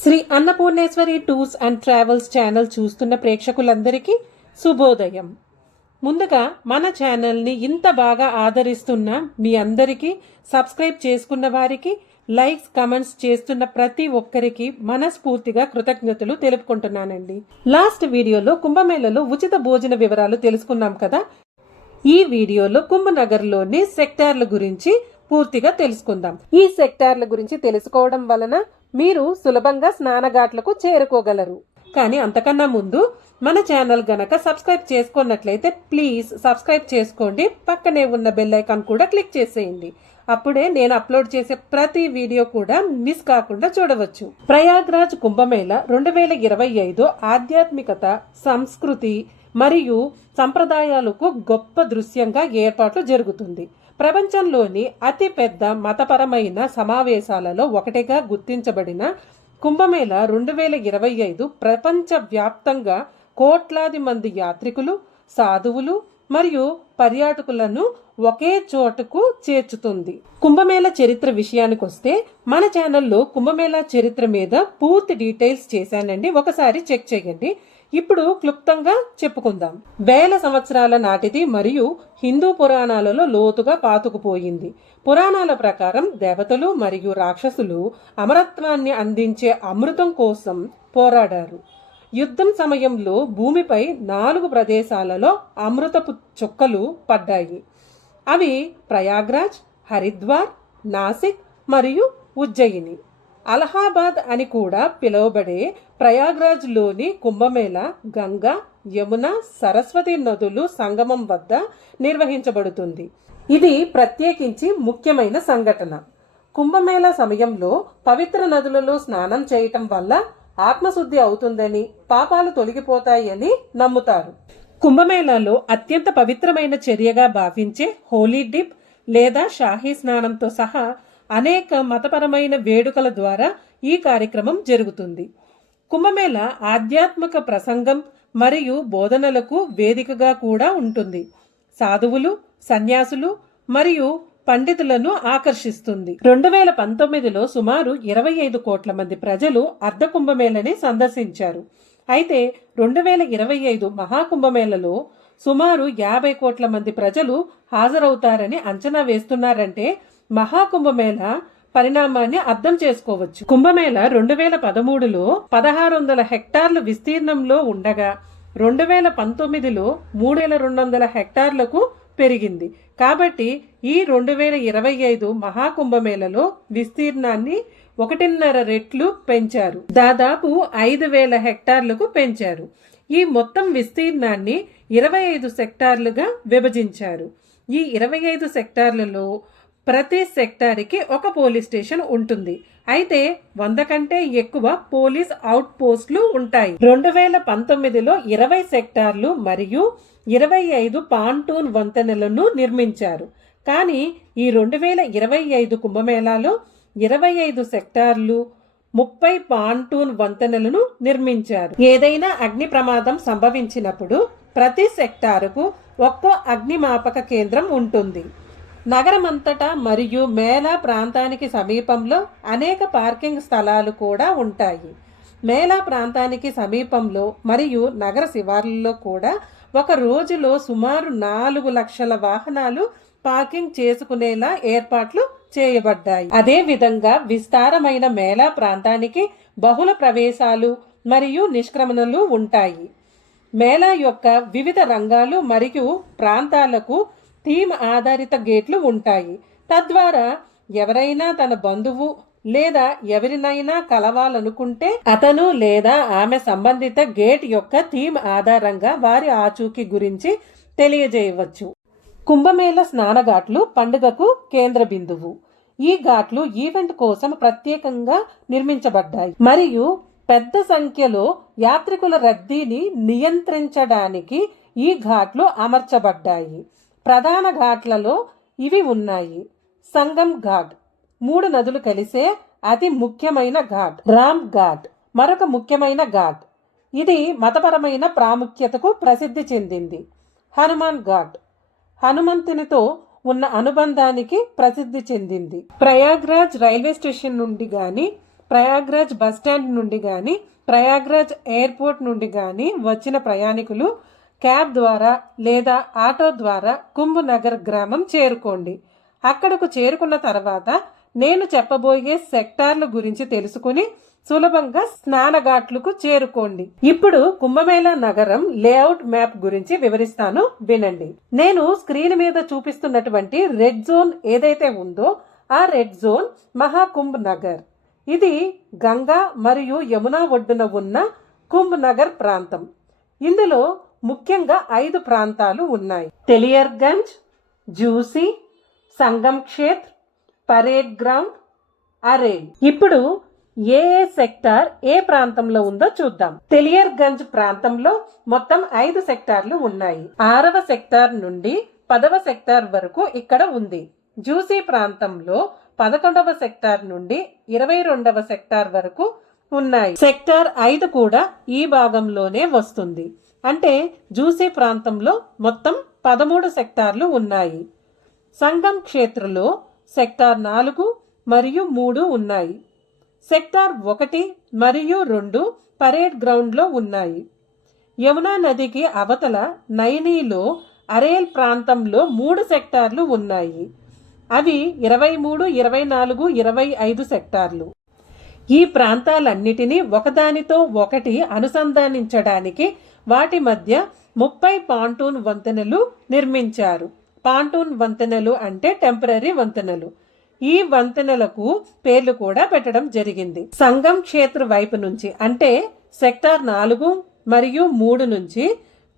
Shri Annapurneshwari tours and travels channel చూస్తున్న ప్రేక్షకులందరికీ శుభోదయం. ముందుగా మన ఛానల్ని ఇంత బాగా ఆదరిస్తున్న మీ అందరికీ సబ్స్క్రైబ్ చేసుకున్న వారికి లైక్స్ కమెంట్స్ చేస్తున్న ప్రతి ఒక్కరికి మనస్ఫూర్తిగా కృతజ్ఞతలు తెలుపుకుంటున్నానండి. లాస్ట్ వీడియోలో కుంభమేళలో ఉచిత భోజన వివరాలు తెలుసుకున్నాం కదా. ఈ వీడియోలో కుంభనగర్లోని సెక్టార్ల గురించి పూర్తిగా తెలుసుకుందాం. ఈ సెక్టార్ల గురించి తెలుసుకోవడం వలన మీరు సులభంగా స్నానఘాట్లకు చేరుకోగలరు. కానీ అంతకన్నా ముందు మన ఛానల్ గనక సబ్స్క్రైబ్ చేసుకున్నట్లయితే ప్లీజ్ సబ్స్క్రైబ్ చేసుకోండి. పక్కనే ఉన్న బెల్ ఐకాన్ కూడా క్లిక్ చేసేయండి. అప్పుడే నేను అప్లోడ్ చేసే ప్రతి వీడియో కూడా మిస్ కాకుండా చూడవచ్చు. ప్రయాగ్రాజ్ కుంభమేళ రెండు వేల ఇరవై ఐదు ఆధ్యాత్మికత సంస్కృతి మరియు సంప్రదాయాలకు గొప్ప దృశ్యంగా ఏర్పాట్లు జరుగుతుంది. ప్రపంచంలోని అతిపెద్ద మతపరమైన సమావేశాలలో ఒకటిగా గుర్తించబడిన కుంభమేళ రెండు వేల ఇరవై ఐదు ప్రపంచవ్యాప్తంగా కోట్లాది మంది యాత్రికులు సాధువులు మరియు పర్యాటకులను ఒకే చోటుకు చేర్చుతుంది. కుంభమేళ చరిత్ర విషయానికి వస్తే మన ఛానల్లో కుంభమేళ చరిత్ర మీద పూర్తి డీటెయిల్స్ చేశానండి. ఒకసారి చెక్ చేయండి. ఇప్పుడు క్లుప్తంగా చెప్పుకుందాం. వేల సంవత్సరాల నాటిది మరియు హిందూ పురాణాలలో లోతుగా పాతుకుపోయింది. పురాణాల ప్రకారం దేవతలు మరియు రాక్షసులు అమరత్వాన్ని అందించే అమృతం కోసం పోరాడారు. యుద్ధం సమయంలో భూమిపై నాలుగు ప్రదేశాలలో అమృతపు చుక్కలు పడ్డాయి. అవి ప్రయాగ్రాజ్ హరిద్వార్ నాసిక్ మరియు ఉజ్జయిని. అలహాబాద్ అని కూడా పిలువబడే ప్రయాగ్రాజ్లోని కుంభమేళ గంగా యమున సరస్వతి నదులు సంగమం వద్ద నిర్వహించబడుతుంది. ఇది ప్రత్యేకించి ముఖ్యమైన సంఘటన. కుంభమేళ సమయంలో పవిత్ర నదులలో స్నానం చేయటం వల్ల ఆత్మశుద్ధి అవుతుందని పాపాలు తొలగిపోతాయని నమ్ముతారు. కుంభమేళాలో అత్యంత పవిత్రమైన చర్యగా భావించే హోలీ డిప్ లేదా షాహీ స్నానంతో సహా అనేక మతపరమైన వేడుకల ద్వారా ఈ కార్యక్రమం జరుగుతుంది. కుంభమేళ ఆధ్యాత్మిక ప్రసంగం మరియు బోధనలకు వేదికగా కూడా ఉంటుంది. సాధువులు సన్యాసులు మరియు పండితులను ఆకర్షిస్తుంది. రెండు వేల పంతొమ్మిదిలో సుమారు ఇరవై ఐదు కోట్ల మంది ప్రజలు అర్ధ కుంభమేళని సందర్శించారు. అయితే రెండు వేల ఇరవై ఐదు మహాకుంభమేళలో సుమారు యాభై కోట్ల మంది ప్రజలు హాజరవుతారని అంచనా వేస్తున్నారంటే మహాకుంభమేళ పరిణామాన్ని అర్థం చేసుకోవచ్చు. కుంభమేళ రెండు వేల పదమూడులో పదహారు వందల హెక్టార్ల విస్తీర్ణంలో ఉండగా రెండు వేల పంతొమ్మిదిలో మూడు వేల రెండు వందల హెక్టార్లకు పెరిగింది. కాబట్టి ఈ రెండు వేల ఇరవై ఐదు మహాకుంభమేళలో విస్తీర్ణాన్ని ఒకటిన్నర రెట్లు పెంచారు. దాదాపు ఐదు వేల హెక్టార్లకు పెంచారు. ఈ మొత్తం విస్తీర్ణాన్ని ఇరవై ఐదు సెక్టార్లుగా విభజించారు. ఈ ఇరవై ఐదు సెక్టార్లలో ప్రతి సెక్టార్కి ఒక పోలీస్ స్టేషన్ ఉంటుంది. అయితే వంద కంటే ఎక్కువ పోలీస్ అవుట్ పోస్టులు ఉంటాయి. రెండు వేల పంతొమ్మిదిలో ఇరవై సెక్టార్లు మరియు ఇరవై ఐదు పాంటూన్ వంతెనలను నిర్మించారు. కానీ ఈ రెండు వేల ఇరవై ఐదు కుంభమేళాలో ఇరవై ఐదు సెక్టార్లు ముప్పై పాంటూన్ వంతెనలను నిర్మించారు. ఏదైనా అగ్ని ప్రమాదం సంభవించినప్పుడు ప్రతి సెక్టారుకు ఒక్కో అగ్నిమాపక కేంద్రం ఉంటుంది. నగరమంతటా మరియు మేళా ప్రాంతానికి సమీపంలో అనేక పార్కింగ్ స్థలాలు కూడా ఉంటాయి. మేళా ప్రాంతానికి సమీపంలో మరియు నగర శివార్లలో కూడా ఒక రోజులో సుమారు నాలుగు లక్షల వాహనాలు పార్కింగ్ చేసుకునేలా ఏర్పాట్లు చేయబడ్డాయి. అదేవిధంగా విస్తారమైన మేళా ప్రాంతానికి బహుళ ప్రవేశాలు మరియు నిష్క్రమణలు ఉంటాయి. మేళా యొక్క వివిధ రంగాలు మరియు ప్రాంతాలకు థీమ్ ఆధారిత గేట్లు ఉంటాయి. తద్వారా ఎవరైనా తన బంధువు లేదా ఎవరినైనా కలవాలనుకుంటే అతను లేదా ఆమె సంబంధిత గేట్ యొక్క థీమ్ ఆధారంగా వారి ఆచూకీ గురించి తెలియజేయవచ్చు. కుంభమేళ స్నానఘాట్లు పండుగకు కేంద్ర బిందువు. ఈ ఘాట్లు ఈవెంట్ కోసం ప్రత్యేకంగా నిర్మించబడ్డాయి. మరియు పెద్ద సంఖ్యలో యాత్రికుల రద్దీని నియంత్రించడానికి ఈ ఘాట్లు అమర్చబడ్డాయి. ప్రధాన ఘాట్లలో ఇవి ఉన్నాయి. సంగం ఘాట్. మూడు నదులు కలిసే అతి ముఖ్యమైన ఘాట్. రామ్ ఘాట్. మరొక ముఖ్యమైన ఘాట్. ఇది మతపరమైన ప్రాముఖ్యతకు ప్రసిద్ధి చెందింది. హనుమాన్ ఘాట్. హనుమంతునితో ఉన్న అనుబంధానికి ప్రసిద్ధి చెందింది. ప్రయాగ్రాజ్ రైల్వే స్టేషన్ నుండి గాని ప్రయాగ్రాజ్ బస్ స్టాండ్ నుండి కానీ ప్రయాగ్రాజ్ ఎయిర్పోర్ట్ నుండి కానీ వచ్చిన ప్రయాణికులు క్యాబ్ ద్వారా లేదా ఆటో ద్వారా కుంభనగర్ గ్రామం చేరుకోండి. అక్కడకు చేరుకున్న తర్వాత నేను చెప్పబోయే సెక్టార్ల గురించి తెలుసుకుని సులభంగా స్నానఘాట్లకు చేరుకోండి. ఇప్పుడు కుంభమేళా నగరం లేఅవుట్ మ్యాప్ గురించి వివరిస్తాను. వినండి. నేను స్క్రీన్ మీద చూపిస్తున్నటువంటి రెడ్ జోన్ ఏదైతే ఉందో ఆ రెడ్ జోన్ మహాకుంభ్ నగర్. ఇది గంగా మరియు యమునా ఒడ్డున ఉన్న కుంభ్ నగర్ ప్రాంతం. ఇందులో ముఖ్యంగా ఐదు ప్రాంతాలు ఉన్నాయి. తెలియర్గంజ్ జూసి సంగం క్షేత్ర్ పరేడ్ గ్రౌండ్ అరేల్. ఇప్పుడు ఏ ఏ సెక్టార్ ఏ ప్రాంతంలో ఉందో చూద్దాం. తెలియర్గంజ్ ప్రాంతంలో మొత్తం ఐదు సెక్టార్లు ఉన్నాయి. ఆరవ సెక్టార్ నుండి పదవ సెక్టార్ వరకు ఇక్కడ ఉంది. జూసీ ప్రాంతంలో పదకొండవ సెక్టార్ నుండి ఇరవై రెండవ సెక్టార్ వరకు ఉన్నాయి. సెక్టార్ ఐదు కూడా ఈ భాగంలోనే వస్తుంది. అంటే జూసీ ప్రాంతంలో మొత్తం పదమూడు సెక్టార్లు ఉన్నాయి. సంగం క్షేత్రలో సెక్టార్ నాలుగు మరియు మూడు ఉన్నాయి. సెక్టార్ ఒకటి మరియు రెండు పరేడ్ గ్రౌండ్లో ఉన్నాయి. యమునా నదికి అవతల నైనీలో అరేల్ ప్రాంతంలో మూడు సెక్టార్లు ఉన్నాయి. అవి ఇరవై మూడు ఇరవై నాలుగు ఇరవై ఐదు సెక్టార్లు. ఈ ప్రాంతాలన్నిటినీ ఒకదానితో ఒకటి అనుసంధానించడానికి వాటి మధ్య ముప్పై పాంటూన్ వంతెనలు నిర్మించారు. పాంటూన్ వంతెనలు అంటే టెంపరీ వంతెనలు. ఈ వంతెనలకు పేర్లు కూడా పెట్టడం జరిగింది. సంగం క్షేత్ర వైపు నుంచి అంటే సెక్టార్ నాలుగు మరియు మూడు నుంచి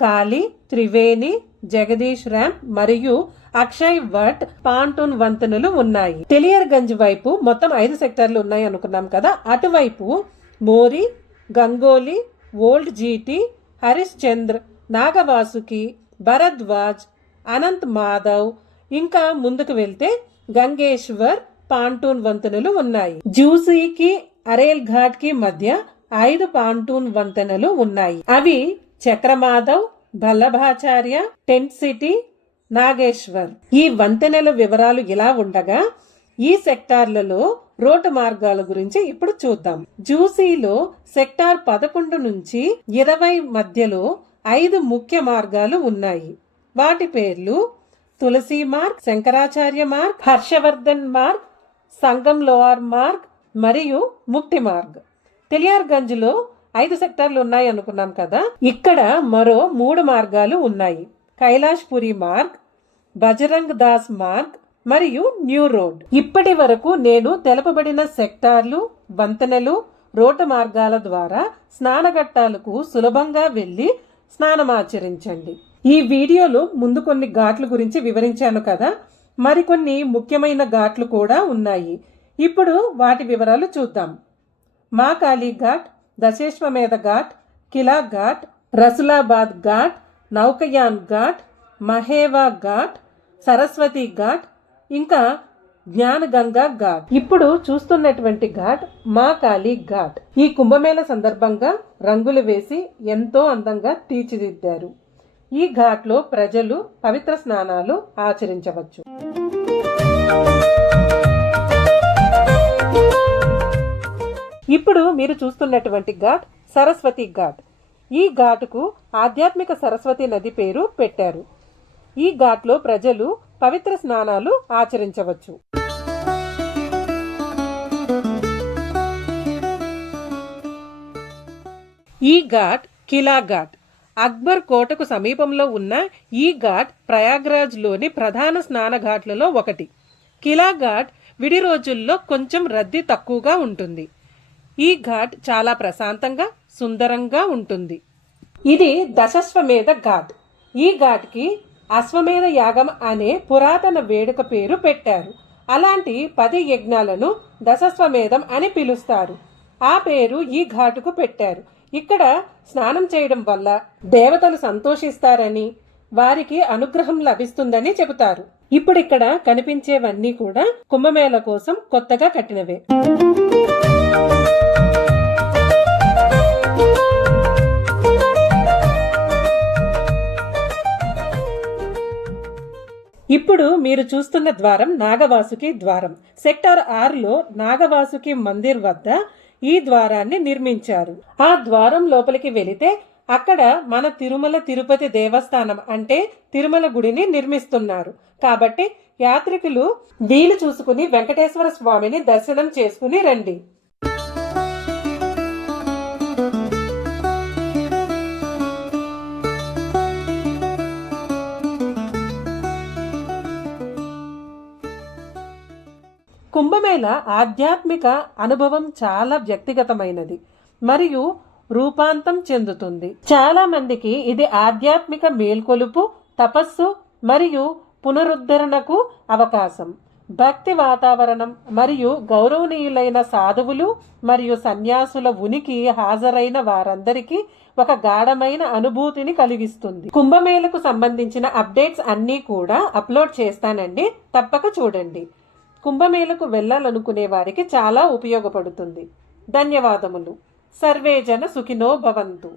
కాళీ త్రివేణి జగదీష్ ర్యామ్ మరియు అక్షయ్ వట్ పాంటూన్ వంతెనలు ఉన్నాయి. తెలియర్గంజ్ వైపు మొత్తం ఐదు సెక్టార్లు ఉన్నాయి అనుకున్నాం కదా. అటువైపు మోరి గంగోలి ఓల్డ్ జీటీ హరిశ్చంద్ర నాగవాసుకి భరద్వాజ్ అనంత్ మాధవ్ ఇంకా ముందుకు వెళ్తే గంగేశ్వర్ పాంటూన్ వంతెనలు ఉన్నాయి. జూసీకి అరేల్ ఘాట్కి మధ్య ఐదు పాంటూన్ వంతెనలు ఉన్నాయి. అవి చక్రమాధవ్ వల్లభాచార్య టెంట్ సిటీ నాగేశ్వర్. ఈ వంతెనల వివరాలు ఇలా ఉండగా ఈ సెక్టార్లలో రోడ్డు మార్గాల గురించి ఇప్పుడు చూద్దాం. జూసీలో సెక్టార్ పదకొండు నుంచి ఇరవై మధ్యలో ఐదు ముఖ్య మార్గాలు ఉన్నాయి. వాటి పేర్లు తులసి మార్గ్ శంకరాచార్య మార్గ్ హర్షవర్ధన్ మార్గ్ సంగం లోవార్ మార్గ్ మరియు ముక్తి మార్గ్. తెలియార్గంజ్లో ఐదు సెక్టార్లు ఉన్నాయి అనుకున్నాం కదా? ఇక్కడ మరో మూడు మార్గాలు ఉన్నాయి. కైలాష్పురి మార్గ్ బజరంగ్ దాస్ మార్గ్ మరియు న్యూ రోడ్. ఇప్పటి వరకు నేను తెలపబడిన సెక్టార్లు వంతెనలు రోడ్డు మార్గాల ద్వారా స్నానఘట్టాలకు సులభంగా వెళ్ళి స్నానమాచరించండి. ఈ వీడియోలో ముందు కొన్ని ఘాట్ల గురించి వివరించాను కదా. మరికొన్ని ముఖ్యమైన ఘాట్లు కూడా ఉన్నాయి. ఇప్పుడు వాటి వివరాలు చూద్దాం. మా కాళీ ఘాట్ దశేశ్వమేధ ఘాట్ కిలా ఘాట్ రసులాబాద్ ఘాట్ నౌకయాన్ ఘాట్ మహేవా ఘాట్ సరస్వతి ఘాట్ ఇంకా జ్ఞానగంగా ఘాట్. ఇప్పుడు చూస్తున్నటువంటి ఘాట్ మా కాళీ ఘాట్. ఈ కుంభమేళ సందర్భంగా రంగులు వేసి ఎంతో అందంగా తీర్చిదిద్దారు. ఈ ఘాట్లో ప్రజలు పవిత్ర స్నానాలు ఆచరించవచ్చు. ఇప్పుడు మీరు చూస్తున్నటువంటి ఘాట్ సరస్వతి ఘాట్. ఈ ఘాటుకు ఆధ్యాత్మిక సరస్వతి నది పేరు పెట్టారు. ఈ ఘాట్లో ప్రజలు పవిత్ర స్నానాలు ఆచరించవచ్చు. ఈ ఘాట్ కిలా ఘాట్ అక్బర్ కోటకు సమీపంలో ఉన్న ఈ ఘాట్ ప్రయాగ్రాజ్లోని ప్రధాన స్నానఘాట్లలో ఒకటి. కిలా ఘాట్ విడి రోజుల్లో కొంచెం రద్దీ తక్కువగా ఉంటుంది. ఈ ఘాట్ చాలా ప్రశాంతంగా సుందరంగా ఉంటుంది. ఇది దశస్వమేధ ఘాట్. ఈ ఘాట్కి అశ్వమేధ యాగం అనే పురాతన వేడుక పేరు పెట్టారు. అలాంటి పది యజ్ఞాలను దశస్వమేధం అని పిలుస్తారు. ఆ పేరు ఈ ఘాటుకు పెట్టారు. ఇక్కడ స్నానం చేయడం వల్ల దేవతలు సంతోషిస్తారని వారికి అనుగ్రహం లభిస్తుందని చెబుతారు. ఇప్పుడు ఇక్కడ కనిపించేవన్నీ కూడా కుంభమేళ కోసం కొత్తగా కట్టినవే. ఇప్పుడు మీరు చూస్తున్న ద్వారం నాగవాసుకి ద్వారం. సెక్టార్ ఆరులో నాగవాసుకి మందిర్ వద్ద ఈ ద్వారాన్ని నిర్మించారు. ఆ ద్వారం లోపలికి వెళితే అక్కడ మన తిరుమల తిరుపతి దేవస్థానం అంటే తిరుమల గుడిని నిర్మిస్తున్నారు. కాబట్టి యాత్రికులు వీలు చూసుకుని వెంకటేశ్వర స్వామిని దర్శనం చేసుకుని రండి. కుంభమేళ ఆధ్యాత్మిక అనుభవం చాలా వ్యక్తిగతమైనది మరియు రూపాంతం చెందుతుంది. చాలా మందికి ఇది ఆధ్యాత్మిక మేల్కొలుపు తపస్సు మరియు పునరుద్ధరణకు అవకాశం. భక్తి వాతావరణం మరియు గౌరవనీయులైన సాధువులు మరియు సన్యాసుల ఉనికి హాజరైన వారందరికీ ఒక గాఢమైన అనుభూతిని కలిగిస్తుంది. కుంభమేళకు సంబంధించిన అప్డేట్స్ అన్నీ కూడా అప్లోడ్ చేస్తానండి. తప్పక చూడండి. కుంభమేళకు వెళ్ళాలనుకునే వారికి చాలా ఉపయోగపడుతుంది. ధన్యవాదములు. సర్వే జన సుఖినో భవంతు.